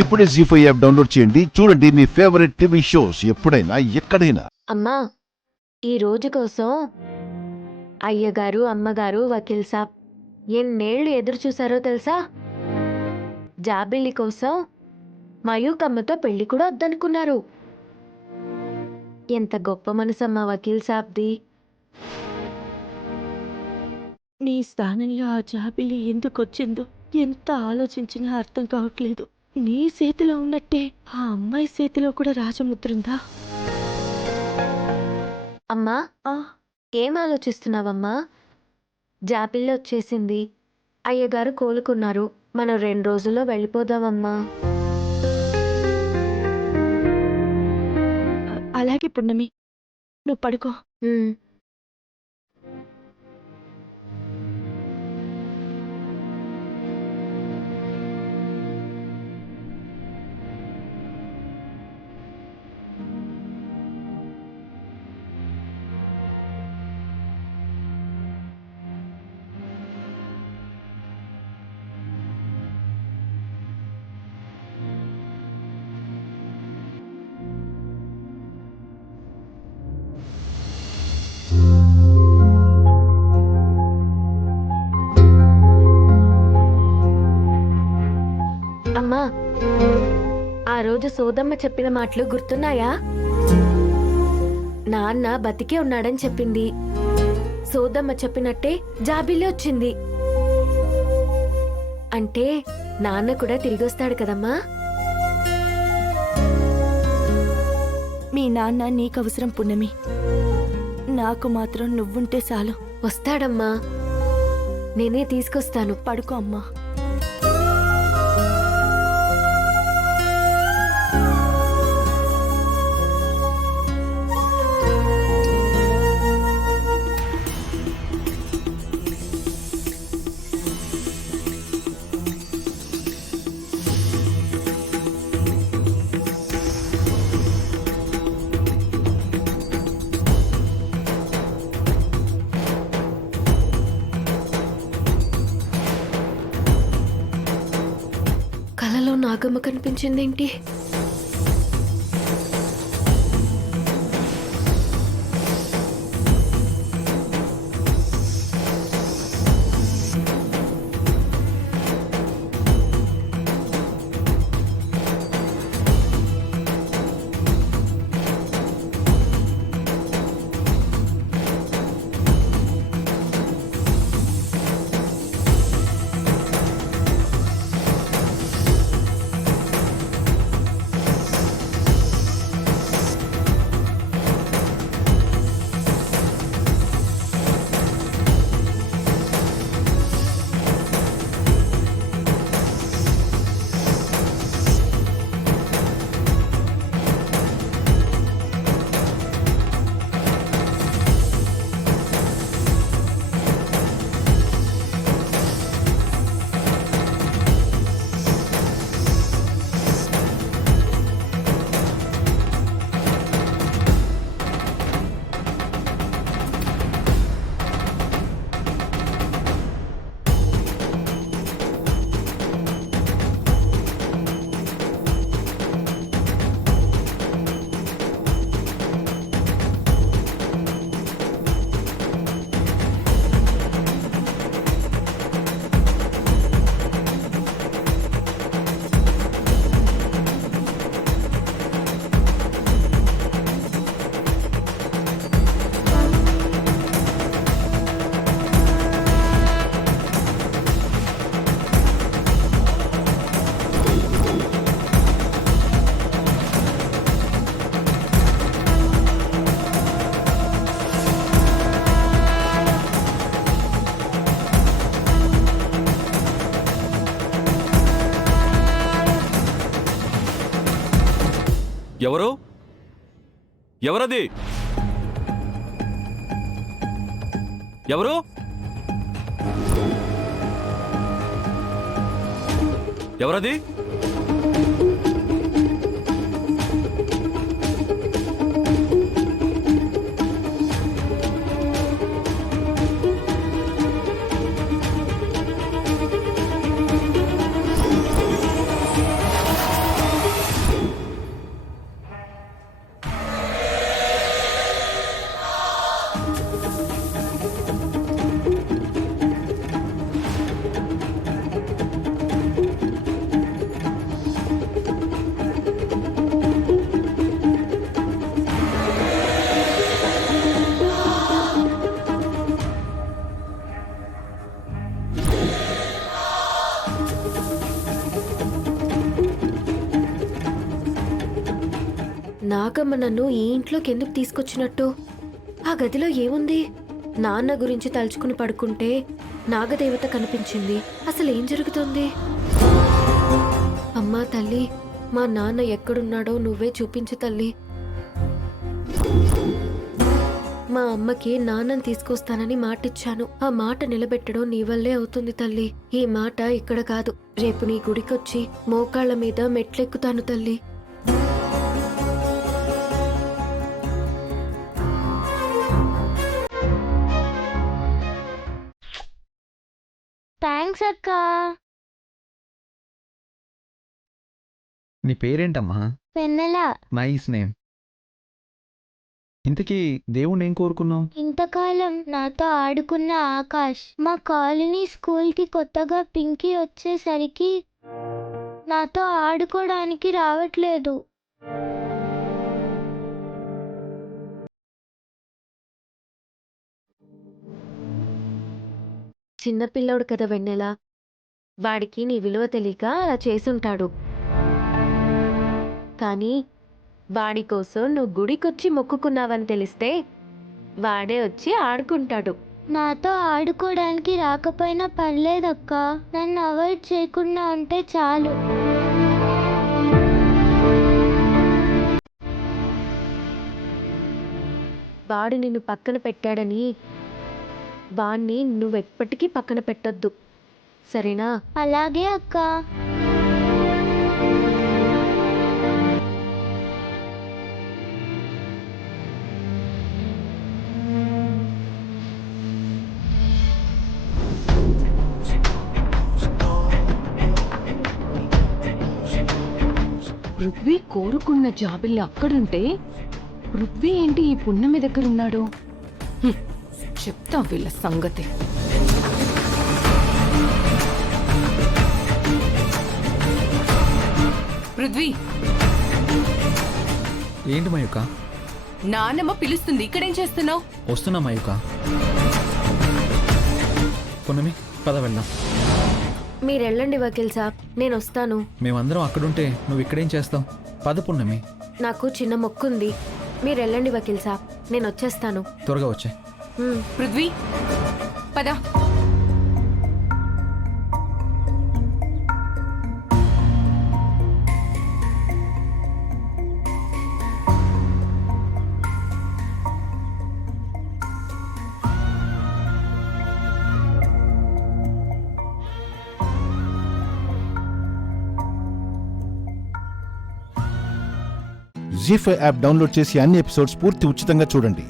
ఇప్పుడే జీ5 app download చేయండి. చూడండి మీ ఫేవరెట్ టీవీ షోస్ ఎప్పుడైనా ఎక్కడైనా. అమ్మా, ఈ రోజు కోసం అయ్యగారు, అమ్మగారు, వకీల్ సాబ్ ఎన్నేళ్లు ఎదురు చూసారో తెలుసా? జాబిల్లి కోసం మయూకమ్మతో పెళ్లి కూడా వద్దనుకున్నారు. ఎంత గొప్ప మనసమ్మా వకీల్ సాబ్ది. నీ స్థానంలో ఆ జాబిలి ఎందుకొచ్చిందో ఎంత ఆలోచించినా అర్థం కావట్లేదు. నీ చేతిలో ఉన్నట్టే ఆ అమ్మాయి చేతిలో కూడా రాజముద్రుందా? అమ్మా, ఆ, ఏం ఆలోచిస్తున్నావమ్మా? జాబిల్లి వచ్చేసింది, అయ్యగారు కోలుకున్నారు. మనం 2 రోజుల్లో వెళ్ళిపోదామమ్మా. అలాగే పున్నమి, నువ్వు పడుకో. ఉమ్. అమ్మా, ఆ రోజు సోదమ్మ చెప్పిన మాటలు గుర్తున్నాయా? నాన్న బతికే ఉన్నాడని చెప్పింది. సోదమ్మ చెప్పినట్టే జాబిల్లి వచ్చింది. అంటే నాన్న కూడా తిరిగొస్తాడు కదమ్మా. మీ నాన్న నీకవసరం పున్నమి, నాకు మాత్రం నువ్వుంటే చాలు. వస్తాడమ్మా, నేనే తీసుకొస్తాను. పడుకో అమ్మా. కలలో నాగమ్మ కనిపించిందేంటి? ఎవరు? ఎవరది? ఎవరు? ఎవరది? నాగమ్మ నన్ను ఈ ఇంట్లోకి ఎందుకు తీసుకొచ్చినట్టు? ఆ గదిలో ఏముంది? నాన్న గురించి తలుచుకుని పడుకుంటే నాగదేవత కనిపించింది. అసలు ఏం జరుగుతుంది? అమ్మా తల్లి, మా నాన్న ఎక్కడున్నాడో నువ్వే చూపించు తల్లి. మా అమ్మకి నాన్నని తీసుకొస్తానని మాటిచ్చాను. ఆ మాట నిలబెట్టడం నీ వల్లే అవుతుంది తల్లి. ఈ మాట ఇక్కడ కాదు, రేపు నీ గుడికొచ్చి మోకాళ్ళ మీద మెట్లెక్కుతాను తల్లి. థ్యాంక్స్ అక్క. నీ పేరేంటమ్మా? వెన్నెల. Nice name. ఇంతకీ దేవుణ్ణి ఏం కోరుకున్నావు? ఇంతకాలం నాతో ఆడుకున్న ఆకాష్ మా కాలనీ స్కూల్కి కొత్తగా పింకీ వచ్చేసరికి నాతో ఆడుకోవడానికి రావట్లేదు. చిన్నపిల్లోడు కదా వెన్నెల, వాడికి నీ విలువ తెలియక అలా చేసుంటాడు. కానీ వాడి కోసం నువ్వు గుడికొచ్చి మొక్కుకున్నావని తెలిస్తే వాడే వచ్చి ఆడుకుంటాడు. నాతో ఆడుకోవడానికి రాకపోయినా పర్లేదక్క, నన్ను అవాయిడ్ చేయకుండా ఉంటే చాలు. వాడు నిన్ను పక్కన పెట్టాడని వాణ్ణి నువ్వెప్పటికీ పక్కన పెట్టొద్దు, సరేనా? అలాగే అక్క. పృథ్వీ కోరుకున్న జాబిల్లి అక్కడుంటే పృథ్వీ ఏంటి ఈ పున్నమి దగ్గరున్నాడు? చెప్తా వీళ్ళ సంగతి. పృథ్వీ, ఏంటి మయూక? నాన్నమ్మ పిలుస్తుంది, ఇక్కడేం చేస్తున్నావు? వస్తున్నా మయూక. పున్నమి, పద వెళ్దాం. మీరెళ్ళండి వకీల్ సాబ్, నేను వస్తాను. మేమందరం అక్కడుంటే నువ్వు ఇక్కడేం చేస్తావు? పద పున్నమి. నాకు చిన్న మొక్కుంది. మీరెళ్ళండి వకీల్ సాబ్, నేను వచ్చేస్తాను. త్వరగా వచ్చే. పృథ్వీ పద. జీ5 యాప్ డౌన్లోడ్ చేసి అన్ని ఎపిసోడ్స్ పూర్తి ఉచితంగా చూడండి.